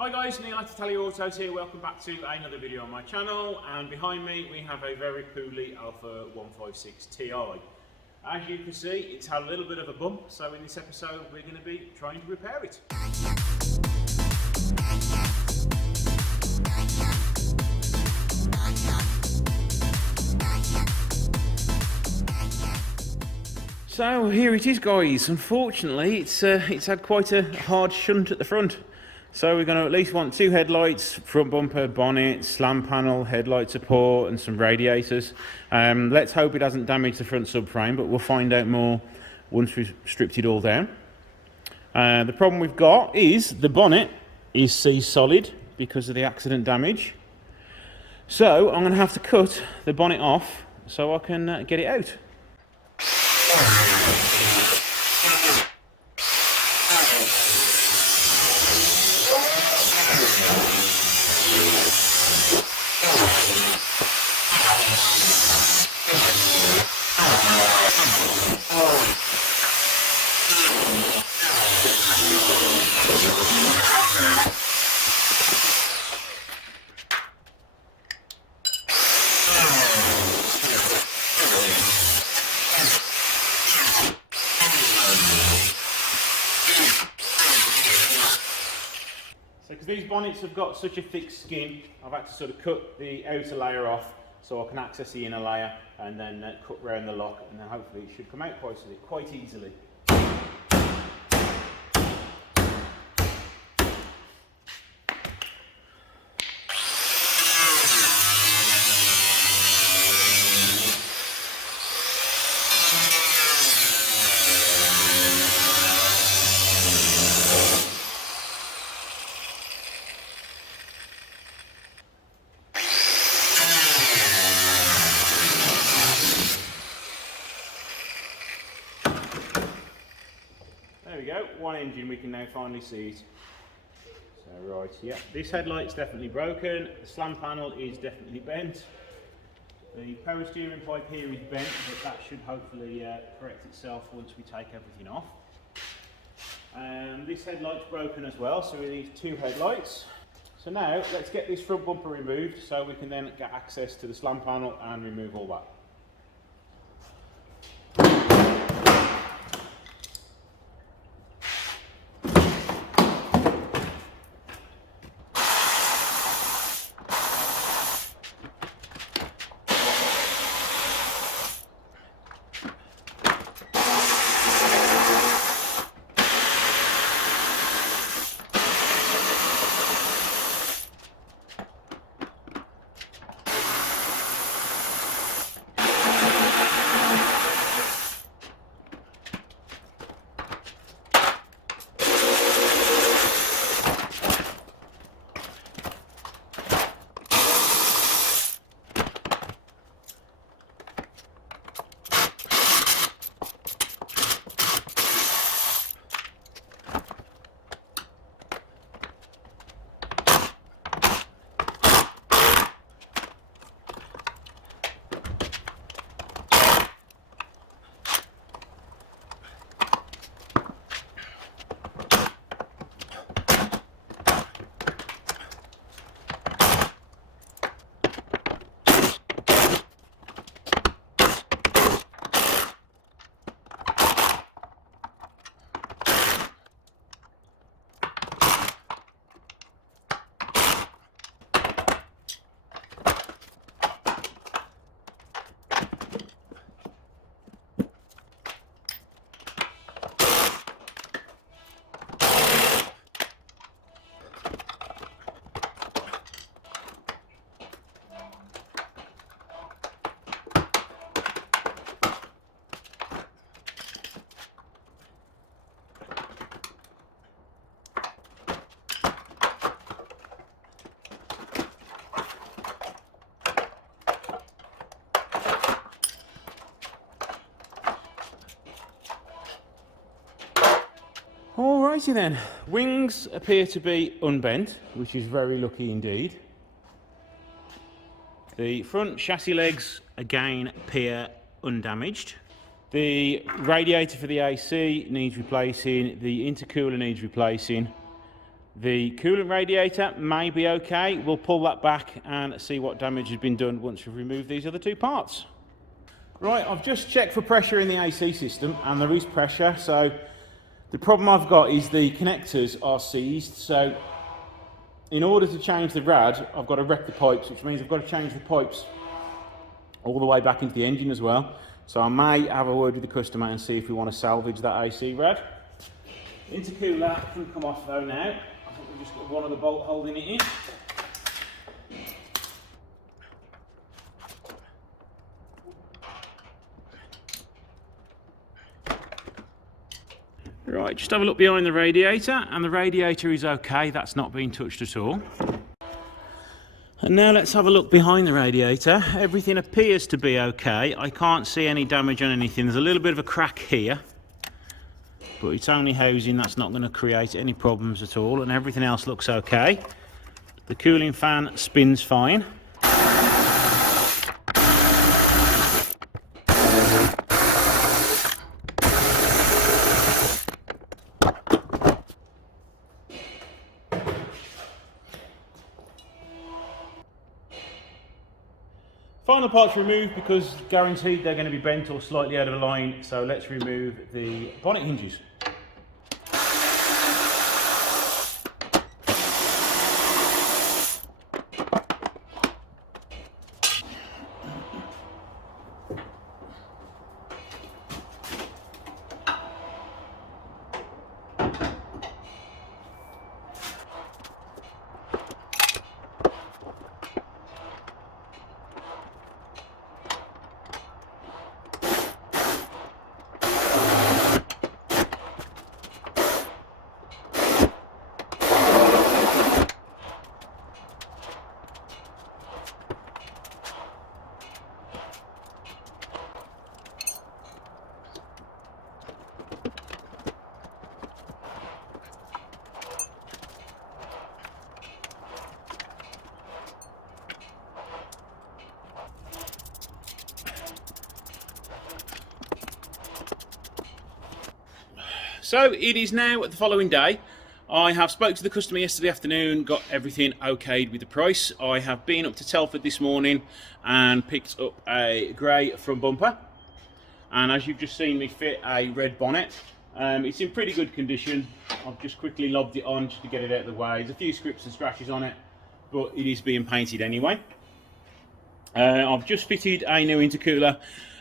Hi guys, Neil at Italia Autos here. Welcome back to another video on my channel, and behind me we have a very poorly Alfa 156 Ti. As you can see, it's had a little bit of a bump, so in this episode we're going to be trying to repair it. So here it is guys. Unfortunately it's had quite a hard shunt at the front. So we're going to at least want two headlights, front bumper, bonnet, slam panel, headlight support and some radiators. Let's hope it hasn't damaged the front subframe, but we'll find out more once we've stripped it all down. The problem we've got is the bonnet is C-solid because of the accident damage. So I'm going to have to cut the bonnet off so I can get it out. So because these bonnets have got such a thick skin, I've had to sort of cut the outer layer off so I can access the inner layer and then cut round the lock, and then hopefully it should come out quite easily. There we go, one engine, we can now finally see it. So right, yeah, this headlight's definitely broken, the slam panel is definitely bent, the power steering pipe here is bent, but that should hopefully correct itself once we take everything off. This headlight's broken as well, so we need two headlights. So now let's get this front bumper removed so we can then get access to the slam panel and remove all that. Alrighty then, wings appear to be unbent, which is very lucky indeed. The front chassis legs again appear undamaged. The radiator for the AC needs replacing, the intercooler needs replacing, The coolant radiator may be okay. We'll pull that back and see what damage has been done once we've removed these other two parts. Right, I've just checked for pressure in the AC system, and there is pressure. So the problem I've got is the connectors are seized. So in order to change the rad, I've got to wreck the pipes, which means I've got to change the pipes all the way back into the engine as well. So I may have a word with the customer and see if we want to salvage that AC rad. Intercooler can come off though now. I think we've just got one other bolt holding it in. Right, just have a look behind the radiator, and the radiator is okay, that's not been touched at all. And now let's have a look behind the radiator. Everything appears to be okay. I can't see any damage on anything. There's a little bit of a crack here, but it's only housing, that's not going to create any problems at all, and everything else looks okay. The cooling fan spins fine. Final parts removed because guaranteed they're going to be bent or slightly out of line, so let's remove the bonnet hinges. So it is now the following day. I have spoke to the customer yesterday afternoon, got everything okayed with the price. I have been up to Telford this morning and picked up a grey front bumper. And as you've just seen me fit a red bonnet. It's in pretty good condition. I've just quickly lobbed it on just to get it out of the way. There's a few scripts and scratches on it, but it is being painted anyway. I've just fitted a new intercooler.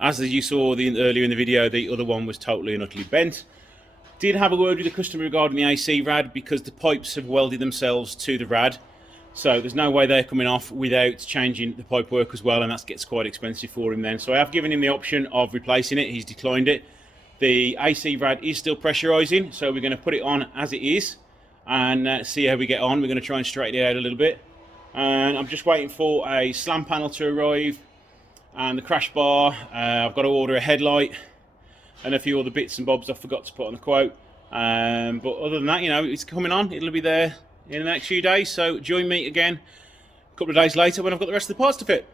As you saw earlier in the video, the other one was totally and utterly bent. Did have a word with the customer regarding the AC rad because the pipes have welded themselves to the rad. So there's no way they're coming off without changing the pipe work as well, and that gets quite expensive for him then. So I have given him the option of replacing it. He's declined it. The AC rad is still pressurising, so we're going to put it on as it is and see how we get on. We're going to try and straighten it out a little bit. And I'm just waiting for a slam panel to arrive and the crash bar. I've got to order a headlight and a few other bits and bobs I forgot to put on the quote. But other than that, you know, it's coming on. It'll be there in the next few days. So join me again a couple of days later when I've got the rest of the parts to fit.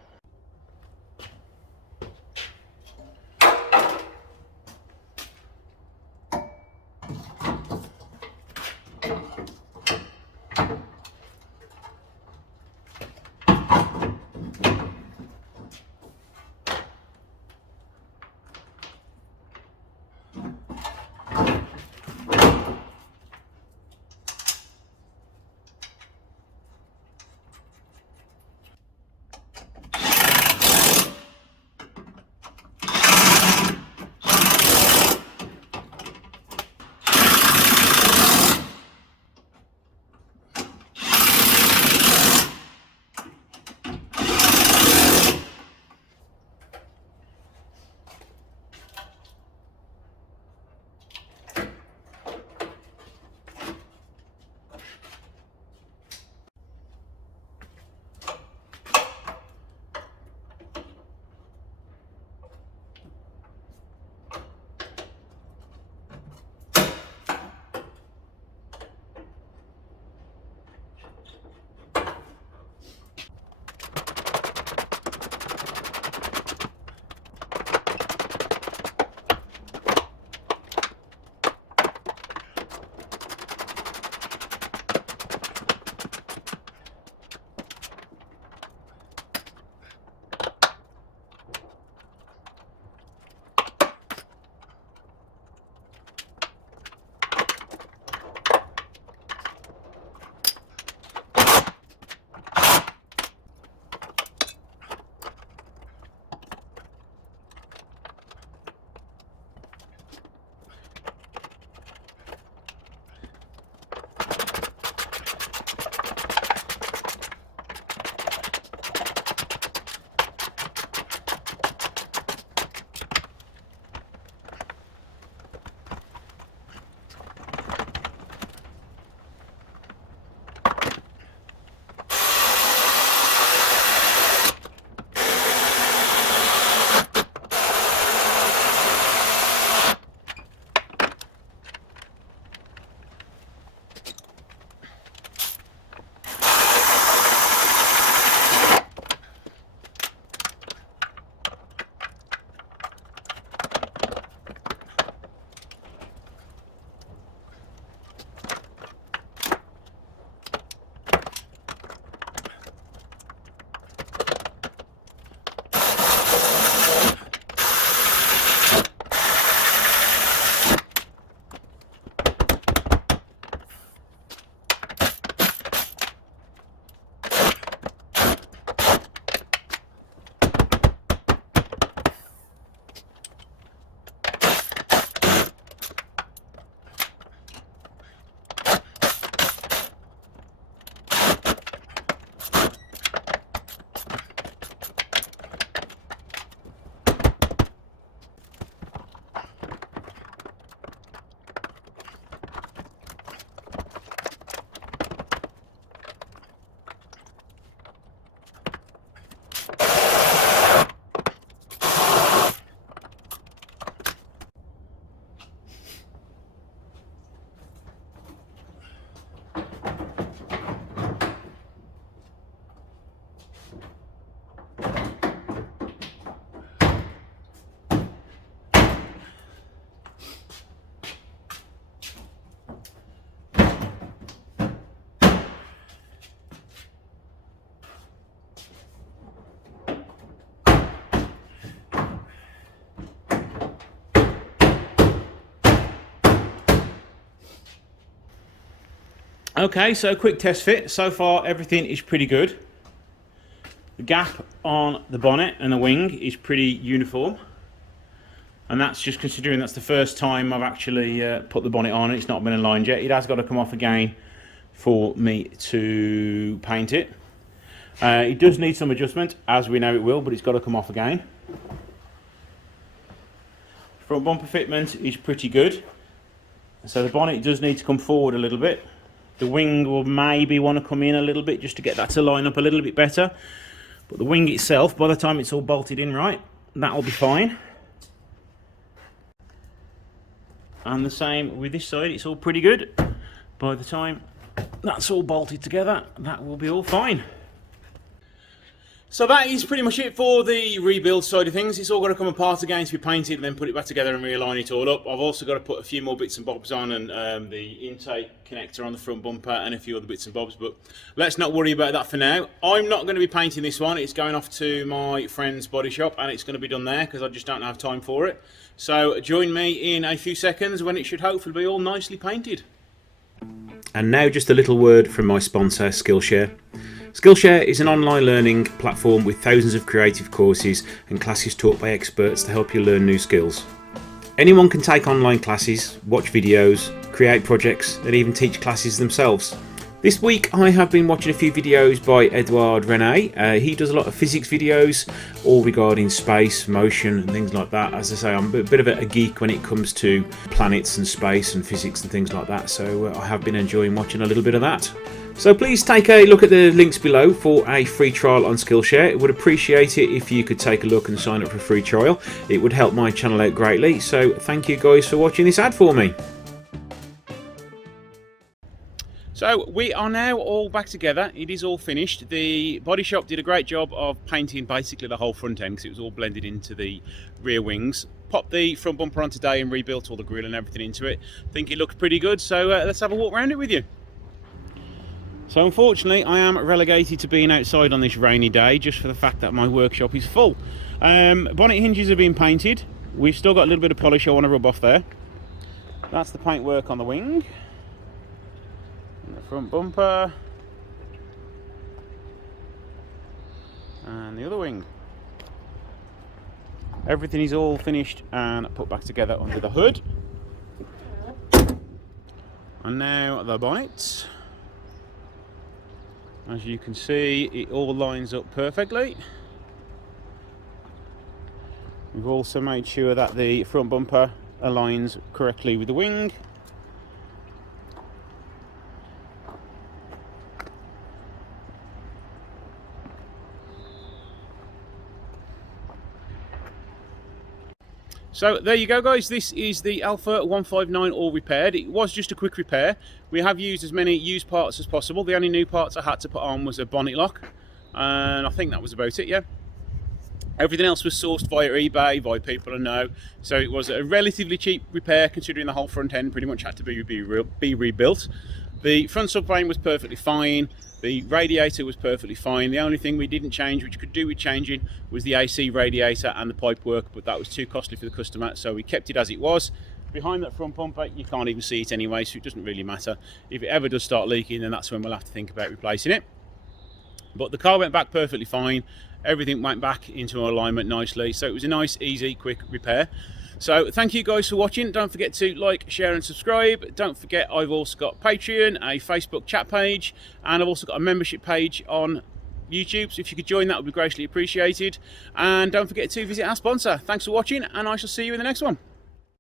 Okay, so quick test fit. So far everything is pretty good. The gap on the bonnet and the wing is pretty uniform, and that's just considering that's the first time I've actually put the bonnet on. It's not been aligned yet. It has got to come off again for me to paint it. It does need some adjustment, as we know it will, but it's got to come off again. Front bumper fitment is pretty good, so the bonnet does need to come forward a little bit. The wing will maybe want to come in a little bit just to get that to line up a little bit better, but the wing itself, by the time it's all bolted in right, that'll be fine. And the same with this side, it's all pretty good. By the time that's all bolted together, that will be all fine. So that is pretty much it for the rebuild side of things. It's all got to come apart again to be painted and then put it back together and realign it all up. I've also got to put a few more bits and bobs on, and the intake connector on the front bumper and a few other bits and bobs, but let's not worry about that for now. I'm not going to be painting this one. It's going off to my friend's body shop and it's going to be done there because I just don't have time for it. So join me in a few seconds when it should hopefully be all nicely painted. And now just a little word from my sponsor, Skillshare. Skillshare is an online learning platform with thousands of creative courses and classes taught by experts to help you learn new skills. Anyone can take online classes, watch videos, create projects, and even teach classes themselves. This week I have been watching a few videos by Edouard Rene. He does a lot of physics videos, all regarding space, motion and things like that. As I say, I'm a bit of a geek when it comes to planets and space and physics and things like that, so I have been enjoying watching a little bit of that. So please take a look at the links below for a free trial on Skillshare. I would appreciate it if you could take a look and sign up for a free trial. It would help my channel out greatly. So thank you guys for watching this ad for me. So we are now all back together. It is all finished. The body shop did a great job of painting basically the whole front end because it was all blended into the rear wings. Popped the front bumper on today and rebuilt all the grille and everything into it. I think it looked pretty good. So let's have a walk around it with you. So unfortunately I am relegated to being outside on this rainy day just for the fact that my workshop is full. Bonnet hinges have been painted. We've still got a little bit of polish I want to rub off there. That's the paintwork on the wing. And the front bumper. And the other wing. Everything is all finished and put back together under the hood. And now the bonnet. As you can see, it all lines up perfectly. We've also made sure that the front bumper aligns correctly with the wing. So there you go guys, this is the Alfa 159 all repaired. It was just a quick repair. We have used as many used parts as possible. The only new parts I had to put on was a bonnet lock, and I think that was about it, yeah. Everything else was sourced via eBay, via people I know, so it was a relatively cheap repair considering the whole front end pretty much had to be rebuilt. The front subframe was perfectly fine. The radiator was perfectly fine. The only thing we didn't change, which could do with changing, was the AC radiator and the pipe work, but that was too costly for the customer, so we kept it as it was. Behind that front bumper, you can't even see it anyway, so it doesn't really matter. If it ever does start leaking, then that's when we'll have to think about replacing it. But the car went back perfectly fine. Everything went back into alignment nicely, so it was a nice, easy, quick repair. So thank you guys for watching. Don't forget to like, share and subscribe. Don't forget I've also got Patreon, a Facebook chat page, and I've also got a membership page on YouTube, so if you could join that would be greatly appreciated. And don't forget to visit our sponsor. Thanks for watching and I shall see you in the next one.